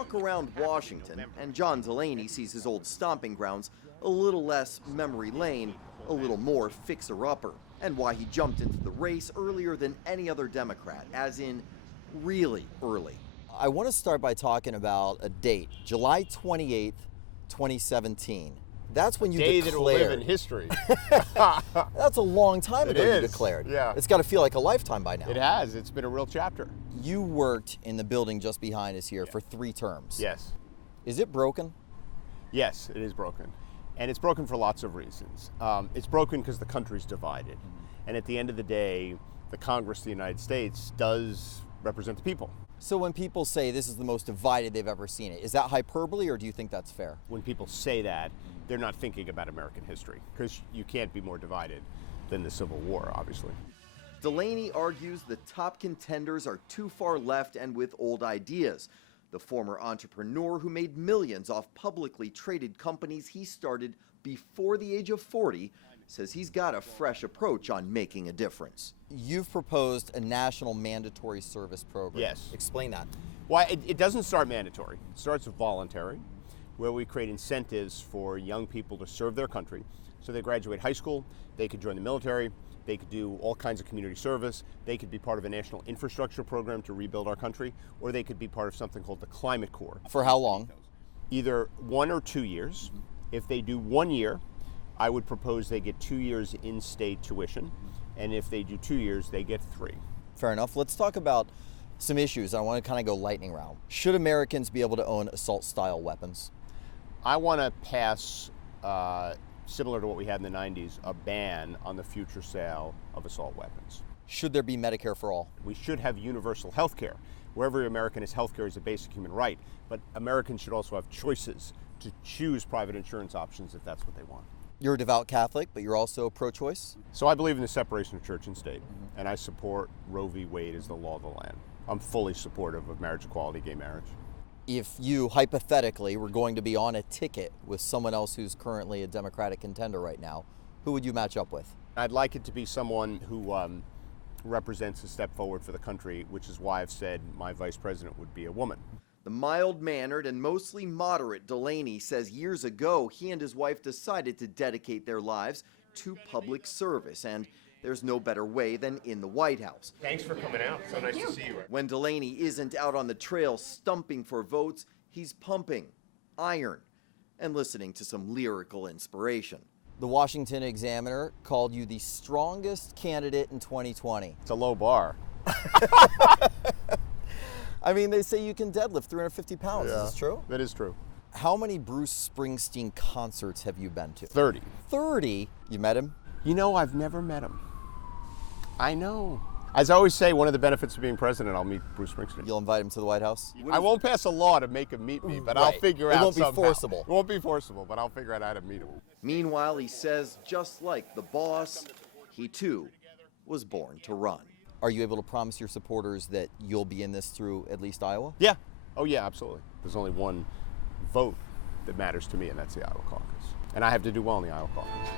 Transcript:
walk around Washington, and John Delaney sees his old stomping grounds a little less memory lane, a little more fixer-upper, and why he jumped into the race earlier than any other Democrat, as in really early. I want to start by talking about a date, July 28th, 2017. That's when you declared. Day that will live in history. That's a long time ago you declared. Yeah. It's got to feel like a lifetime by now. It has. It's been a real chapter. You worked in the building just behind us here for 3 terms. Yes. Is it broken? Yes, it is broken. And it's broken for lots of reasons. It's broken because the country's divided. And at the end of the day, the Congress of the United States does represent the people. So when people say this is the most divided they've ever seen it, is that hyperbole or do you think that's fair? When people say that, they're not thinking about American history, because you can't be more divided than the Civil War, obviously. Delaney argues the top contenders are too far left and with old ideas. The former entrepreneur who made millions off publicly traded companies he started before the age of 40 says he's got a fresh approach on making a difference. You've proposed a national mandatory service program. Yes. Explain that. Well, it doesn't start mandatory. It starts with voluntary, where we create incentives for young people to serve their country. So they graduate high school, they could join the military, they could do all kinds of community service, they could be part of a national infrastructure program to rebuild our country, or they could be part of something called the Climate Corps. For how long? Either 1 or 2 years. If they do 1 year, I would propose they get 2 years in-state tuition, and if they do 2 years, they get 3. Fair enough. Let's talk about some issues. I want to kind of go lightning round. Should Americans be able to own assault-style weapons? I want to pass, similar to what we had in the 90s, a ban on the future sale of assault weapons. Should there be Medicare for all? We should have universal health care, where every American has health care as a basic human right, but Americans should also have choices to choose private insurance options if that's what they want. You're a devout Catholic, but you're also pro-choice? So I believe in the separation of church and state, and I support Roe v. Wade as the law of the land. I'm fully supportive of marriage equality, gay marriage. If you, hypothetically, were going to be on a ticket with someone else who's currently a Democratic contender right now, who would you match up with? I'd like it to be someone who represents a step forward for the country, which is why I've said my vice president would be a woman. The mild-mannered and mostly moderate Delaney says years ago he and his wife decided to dedicate their lives to public service, and there's no better way than in the White House. Thanks for coming out. So nice to see you. When Delaney isn't out on the trail stumping for votes, he's pumping iron and listening to some lyrical inspiration. The Washington Examiner called you the strongest candidate in 2020. It's a low bar. I mean, they say you can deadlift 350 pounds. Yeah, Is this true? That is true. How many Bruce Springsteen concerts have you been to? 30. 30? You met him? You know, I've never met him. I know. As I always say, one of the benefits of being president, I'll meet Bruce Springsteen. You'll invite him to the White House? I won't pass a law to make him meet me, but I'll figure out It won't be somehow. forcible. It won't be forcible, but I'll figure out how to meet him. Meanwhile, he says, just like the boss, he too was born to run. Are you able to promise your supporters that you'll be in this through at least Iowa? Yeah. Oh, yeah, absolutely. There's only one vote that matters to me, and that's the Iowa caucus. And I have to do well in the Iowa caucus.